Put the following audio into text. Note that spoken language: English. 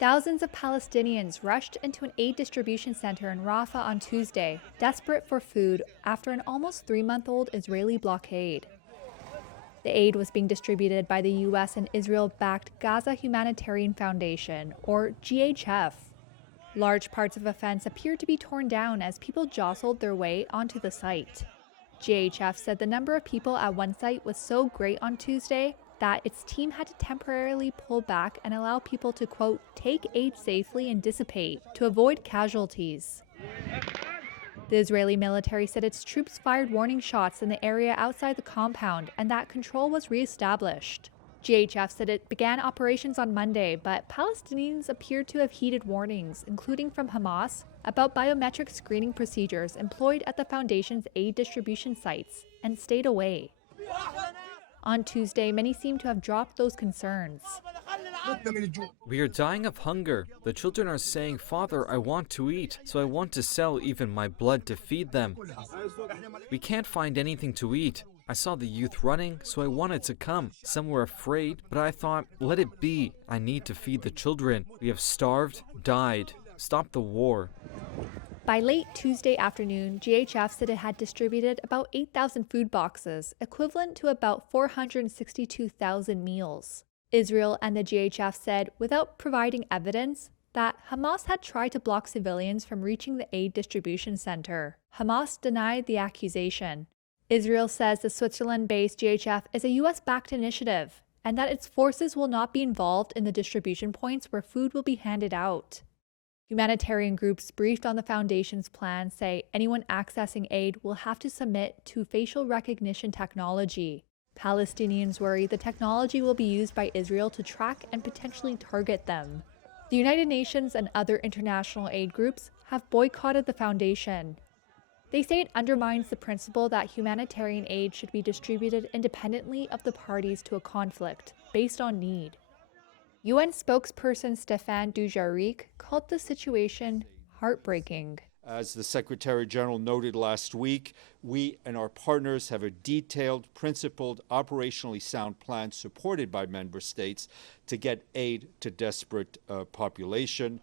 Thousands of Palestinians rushed into an aid distribution center in Rafah on Tuesday, desperate for food after an almost 3-month-old Israeli blockade. The aid was being distributed by the U.S. and Israel-backed Gaza Humanitarian Foundation, or GHF. Large parts of a fence appeared to be torn down as people jostled their way onto the site. GHF said the number of people at one site was so great on Tuesday that its team had to temporarily pull back and allow people to, quote, take aid safely and dissipate to avoid casualties. The Israeli military said its troops fired warning shots in the area outside the compound and that control was reestablished. GHF said it began operations on Monday, but Palestinians appeared to have heeded warnings, including from Hamas, about biometric screening procedures employed at the foundation's aid distribution sites, and stayed away. On Tuesday, many seem to have dropped those concerns. We are dying of hunger. The children are saying, "Father, I want to eat, so I want to sell even my blood to feed them." We can't find anything to eat. I saw the youth running, so I wanted to come. Some were afraid, but I thought, let it be. I need to feed the children. We have starved, died. Stop the war. By late Tuesday afternoon, GHF said it had distributed about 8,000 food boxes, equivalent to about 462,000 meals. Israel and the GHF said, without providing evidence, that Hamas had tried to block civilians from reaching the aid distribution center. Hamas denied the accusation. Israel says the Switzerland-based GHF is a U.S.-backed initiative, and that its forces will not be involved in the distribution points where food will be handed out. Humanitarian groups briefed on the foundation's plan say anyone accessing aid will have to submit to facial recognition technology. Palestinians worry the technology will be used by Israel to track and potentially target them. The United Nations and other international aid groups have boycotted the foundation. They say it undermines the principle that humanitarian aid should be distributed independently of the parties to a conflict, based on need. UN spokesperson Stéphane Dujarric called the situation heartbreaking. As the Secretary General noted last week, we and our partners have a detailed, principled, operationally sound plan supported by member states to get aid to desperate population.